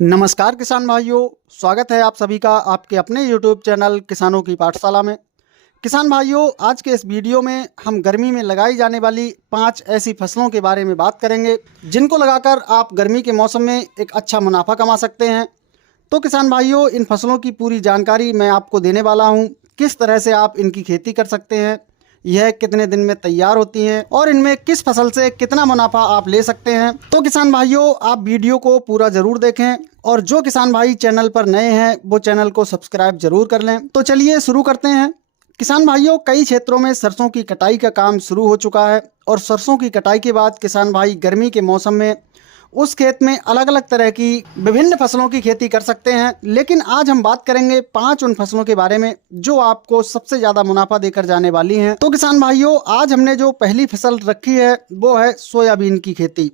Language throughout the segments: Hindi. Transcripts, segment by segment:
नमस्कार किसान भाइयों, स्वागत है आप सभी का आपके अपने YouTube चैनल किसानों की पाठशाला में। किसान भाइयों, आज के इस वीडियो में हम गर्मी में लगाई जाने वाली 5 ऐसी फसलों के बारे में बात करेंगे जिनको लगाकर आप गर्मी के मौसम में एक अच्छा मुनाफा कमा सकते हैं। तो किसान भाइयों, इन फसलों की पूरी जानकारी मैं आपको देने वाला हूँ। किस तरह से आप इनकी खेती कर सकते हैं, यह कितने दिन में तैयार होती हैं और इनमें किस फसल से कितना मुनाफा आप ले सकते हैं। तो किसान भाइयों, आप वीडियो को पूरा जरूर देखें और जो किसान भाई चैनल पर नए हैं वो चैनल को सब्सक्राइब जरूर कर लें। तो चलिए शुरू करते हैं। किसान भाइयों, कई क्षेत्रों में सरसों की कटाई का काम शुरू हो चुका है और सरसों की कटाई के बाद किसान भाई गर्मी के मौसम में उस खेत में अलग अलग तरह की विभिन्न फसलों की खेती कर सकते हैं। लेकिन आज हम बात करेंगे 5 उन फसलों के बारे में जो आपको सबसे ज्यादा मुनाफा देकर जाने वाली हैं। तो किसान भाइयों, आज हमने जो पहली फसल रखी है वो है सोयाबीन की खेती।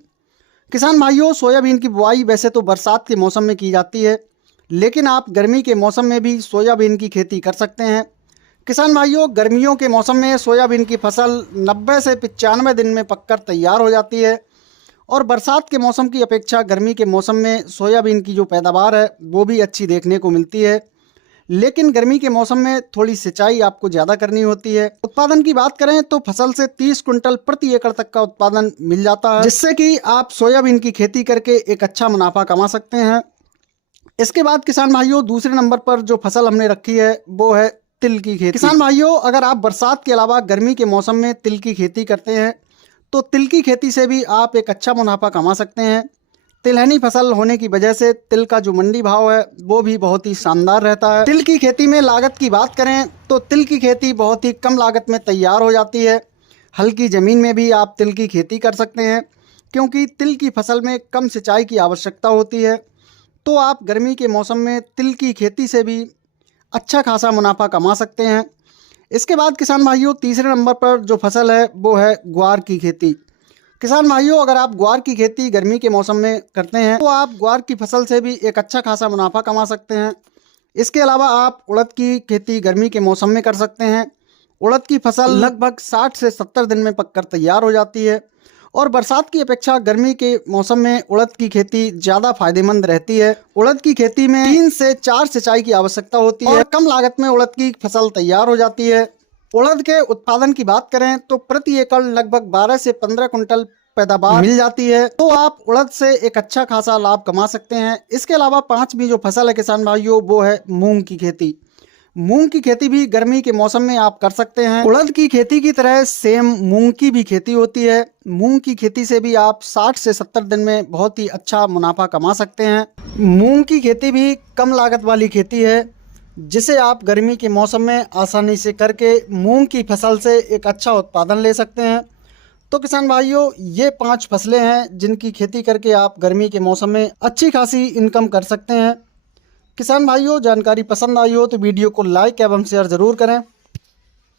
किसान भाइयों, सोयाबीन की बुआई वैसे तो बरसात के मौसम में की जाती है, लेकिन आप गर्मी के मौसम में भी सोयाबीन की खेती कर सकते हैं। किसान भाइयों, गर्मियों के मौसम में सोयाबीन की फसल 90 से 95 दिन में पककर तैयार हो जाती है और बरसात के मौसम की अपेक्षा गर्मी के मौसम में सोयाबीन की जो पैदावार है वो भी अच्छी देखने को मिलती है। लेकिन गर्मी के मौसम में थोड़ी सिंचाई आपको ज़्यादा करनी होती है। उत्पादन की बात करें तो फसल से 30 कुंटल प्रति एकड़ तक का उत्पादन मिल जाता है, जिससे कि आप सोयाबीन की खेती करके एक अच्छा मुनाफा कमा सकते हैं। इसके बाद किसान भाइयों, दूसरे नंबर पर जो फसल हमने रखी है वो है तिल की खेती। किसान भाइयों, अगर आप बरसात के अलावा गर्मी के मौसम में तिल की खेती करते हैं तो तिल की खेती से भी आप एक अच्छा मुनाफा कमा सकते हैं। तिलहनी फसल होने की वजह से तिल का जो मंडी भाव है वो भी बहुत ही शानदार रहता है। तिल की खेती में लागत की बात करें तो तिल की खेती बहुत ही कम लागत में तैयार हो जाती है। हल्की ज़मीन में भी आप तिल की खेती कर सकते हैं क्योंकि तिल की फसल में कम सिंचाई की आवश्यकता होती है। तो आप गर्मी के मौसम में तिल की खेती से भी अच्छा खासा मुनाफा कमा सकते हैं। इसके बाद किसान भाइयों, तीसरे नंबर पर जो फसल है वो है ग्वार की खेती। किसान भाइयों, अगर आप ग्वार की खेती गर्मी के मौसम में करते हैं तो आप ग्वार की फसल से भी एक अच्छा खासा मुनाफा कमा सकते हैं। इसके अलावा आप उड़द की खेती गर्मी के मौसम में कर सकते हैं। उड़द की फसल लगभग 60 से 70 दिन में पककर तैयार हो जाती है और बरसात की अपेक्षा गर्मी के मौसम में उड़द की खेती ज़्यादा फायदेमंद रहती है। उड़द की खेती में 3 से 4 सिंचाई की आवश्यकता होती है और कम लागत में उड़द की फसल तैयार हो जाती है। उड़द के उत्पादन की बात करें तो प्रति एकड़ लगभग 12 से 15 कुंटल पैदावार मिल जाती है। तो आप उड़द से एक अच्छा खासा लाभ कमा सकते हैं। इसके अलावा 5वीं जो फसल है किसान भाइयों वो है मूंग की खेती। मूंग की खेती भी गर्मी के मौसम में आप कर सकते हैं। उड़द की खेती की तरह सेम मूंग की भी खेती होती है। मूंग की खेती से भी आप 60 से 70 दिन में बहुत ही अच्छा मुनाफा कमा सकते हैं। मूंग की खेती भी कम लागत वाली खेती है जिसे आप गर्मी के मौसम में आसानी से करके मूंग की फसल से एक अच्छा उत्पादन ले सकते हैं। तो किसान भाइयों, ये 5 फसलें हैं जिनकी खेती करके आप गर्मी के मौसम में अच्छी खासी इनकम कर सकते हैं। किसान भाइयों, जानकारी पसंद आई हो तो वीडियो को लाइक एवं शेयर ज़रूर करें।